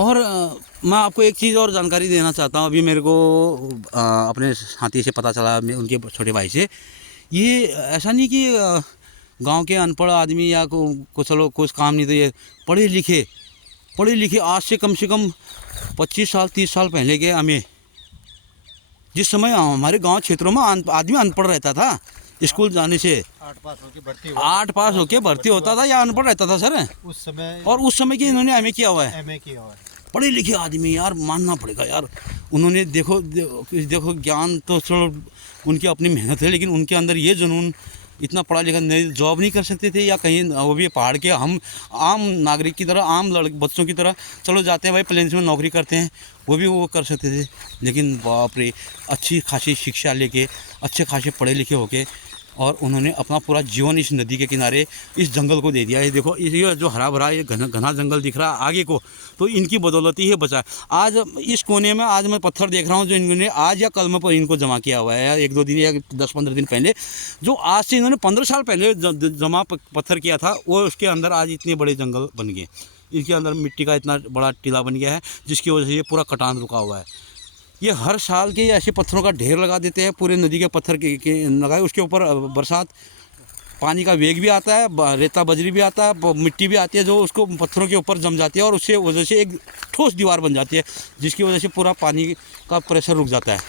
और मैं आपको एक चीज़ और जानकारी देना चाहता हूँ। अभी मेरे को अपने साथी से पता चला, उनके छोटे भाई से, ये ऐसा नहीं कि गांव के अनपढ़ आदमी या को चलो कुछ काम नहीं, तो ये पढ़े लिखे आज से कम 25 साल 30 साल पहले के हमें, जिस समय हमारे गांव क्षेत्रों में आदमी अनपढ़ रहता था, स्कूल जाने से 8 पास होके भर्ती होता था या अनपढ़ रहता था सर उस समय। और उस समय की इन्होंने एमए किया हुआ है, एमए किया हुआ है। पढ़े लिखे आदमी यार, मानना पड़ेगा यार। उन्होंने देखो ज्ञान तो चलो उनकी अपनी मेहनत है, लेकिन उनके अंदर ये जुनून, इतना पढ़ा लिखा नहीं, जॉब नहीं कर सकते थे या कहीं, वो भी पहाड़ के, हम आम नागरिक की तरह, आम बच्चों की तरह चलो जाते हैं भाई प्लेन्स में नौकरी करते हैं, वो कर सकते थे। लेकिन बाप रे, अच्छी खासी शिक्षा लेके, अच्छे खासे पढ़े लिखे होके, और उन्होंने अपना पूरा जीवन इस नदी के किनारे इस जंगल को दे दिया। ये देखो, ये जो हरा भरा ये घना जंगल दिख रहा है आगे को, तो इनकी बदौलत ही बचा है। आज इस कोने में आज मैं पत्थर देख रहा हूँ जो इन्होंने आज या कल में पर इनको जमा किया हुआ है, 1-2 दिन या 10-15 दिन पहले, जो आज से इन्होंने 15 साल पहले जमा पत्थर किया था, वो उसके अंदर आज इतने बड़े जंगल बन गए। इसके अंदर मिट्टी का इतना बड़ा टीला बन गया है, जिसकी वजह से ये पूरा कटान रुका हुआ है। ये हर साल के ऐसे पत्थरों का ढेर लगा देते हैं, पूरे नदी के पत्थर के लगाए, उसके ऊपर बरसात पानी का वेग भी आता है, रेता बजरी भी आता है, मिट्टी भी आती है, जो उसको पत्थरों के ऊपर जम जाती है, और उससे वजह से एक ठोस दीवार बन जाती है, जिसकी वजह से पूरा पानी का प्रेशर रुक जाता है।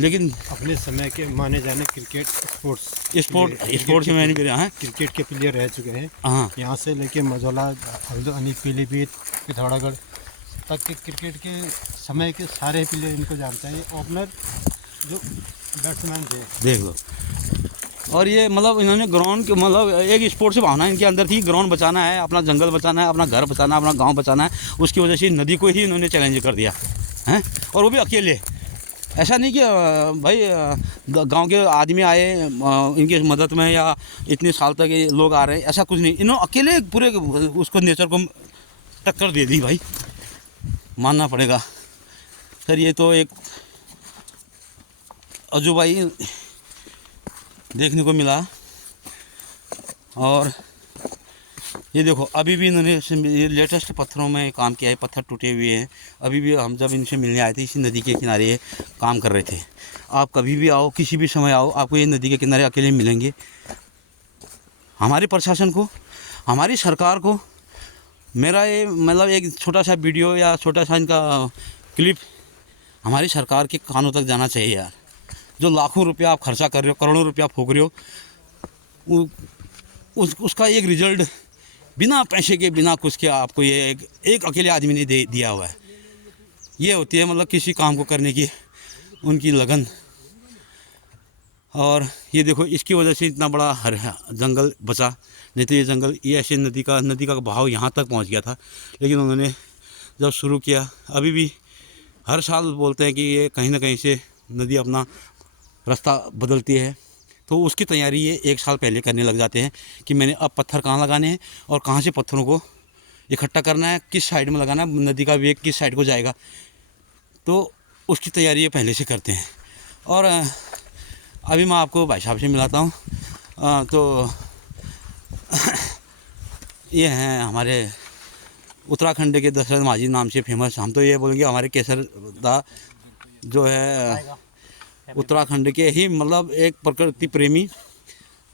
लेकिन अपने समय के माने जाने क्रिकेट स्पोर्ट्स में मैंने हैं, क्रिकेट के प्लेयर रह चुके हैं। हाँ, यहाँ से लेके मझौला, हल्द्वानी, पीलीभीत, पिथौरागढ़ तक के क्रिकेट के समय के सारे प्लेयर इनको जानते हैं। ओपनर जो बैट्समैन थे, देख लो। और ये मतलब इन्होंने ग्राउंड के, मतलब एक स्पोर्ट्स भावना इनके अंदर थी, ग्राउंड बचाना है, अपना जंगल बचाना है, अपना घर बचाना है, अपना गांव बचाना है। उसकी वजह से नदी को ही इन्होंने चैलेंज कर दिया हैं, और वो भी अकेले। ऐसा नहीं कि भाई गांव के आदमी आए इनकी मदद में या इतने साल तक ये लोग आ रहे हैं, ऐसा कुछ नहीं। इन्होंने अकेले पूरे उसको नेचर को टक्कर दे दी भाई, मानना पड़ेगा सर। ये तो एक अजूबा ही देखने को मिला। और ये देखो, अभी भी इन्होंने ये लेटेस्ट पत्थरों में काम किया है, पत्थर टूटे हुए हैं। अभी भी हम जब इनसे मिलने आए थे, इसी नदी के किनारे ये काम कर रहे थे। आप कभी भी आओ, किसी भी समय आओ, आपको ये नदी के किनारे अकेले मिलेंगे। हमारे प्रशासन को, हमारी सरकार को मेरा ये मतलब एक छोटा सा वीडियो या छोटा सा इनका क्लिप हमारी सरकार के कानों तक जाना चाहिए यार। जो लाखों रुपया आप खर्चा कर रहे हो, करोड़ों रुपया फूक रहे हो, उसका एक रिजल्ट बिना पैसे के, बिना कुछ के आपको ये एक अकेले आदमी ने दिया हुआ है। ये होती है मतलब किसी काम को करने की उनकी लगन। और ये देखो, इसकी वजह से इतना बड़ा जंगल बचा, नहीं तो ये जंगल, ये ऐसे नदी का बहाव यहाँ तक पहुँच गया था। लेकिन उन्होंने जब शुरू किया, अभी भी हर साल बोलते हैं कि ये कहीं ना कहीं से नदी अपना रास्ता बदलती है, तो उसकी तैयारी ये 1 साल पहले करने लग जाते हैं कि मैंने अब पत्थर कहाँ लगाने हैं और कहाँ से पत्थरों को इकट्ठा करना है, किस साइड में लगाना है, नदी का वेग किस साइड को जाएगा, तो उसकी तैयारी ये पहले से करते हैं। और अभी मैं आपको भाई साहब से मिलाता हूँ। तो ये हैं हमारे उत्तराखंड के दशरथ माझी नाम से फेमस। हम तो ये बोलेंगे हमारे केसर दा जो है उत्तराखंड के ही मतलब एक प्रकृति प्रेमी।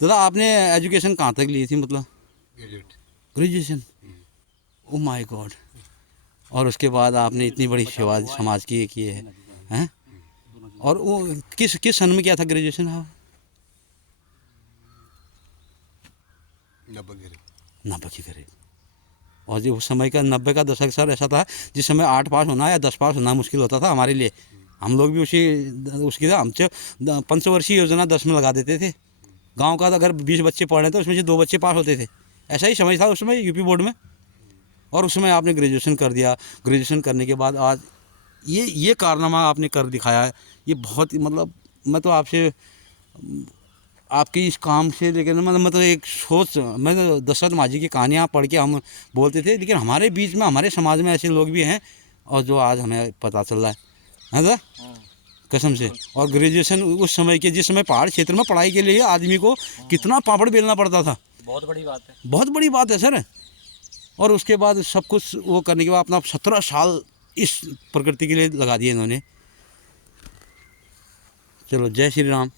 दादा, आपने एजुकेशन कहाँ तक ली थी? मतलब ग्रेजुएशन। Oh my God. और उसके बाद आपने इतनी बड़ी सेवा समाज की है, हैं? और वो किस सन में किया था ग्रेजुएशन आप? 90 के करीब। और जो उस समय का 90 का दशक सर ऐसा था जिस समय 8 पास होना या 10 पास होना मुश्किल होता था हमारे लिए। हम लोग भी उसकी हमसे पंचवर्षीय योजना 10 में लगा देते थे। गांव का अगर 20 बच्चे पढ़ रहे थे उसमें से 2 बच्चे पास होते थे। ऐसा ही समझ था उस समय यूपी बोर्ड में। और उस समय आपने ग्रेजुएशन कर दिया। ग्रेजुएशन करने के बाद आज ये कारनामा आपने कर दिखाया है। ये बहुत मतलब मैं तो आपसे आपके इस काम से, लेकिन मतलब एक सोच, मैं तो दशरथ माझी की कहानियाँ पढ़ के हम बोलते थे, लेकिन हमारे बीच में, हमारे समाज में ऐसे लोग भी हैं और जो आज हमें पता चल रहा है ना कसम से। और ग्रेजुएशन उस समय के, जिस समय पहाड़ क्षेत्र में पढ़ाई के लिए आदमी को कितना पापड़ बेलना पड़ता था, बहुत बड़ी बात है। बहुत बड़ी बात है सर। और उसके बाद सब कुछ वो करने के बाद अपना 17 साल इस प्रकृति के लिए लगा दिए इन्होंने। चलो, जय श्री राम।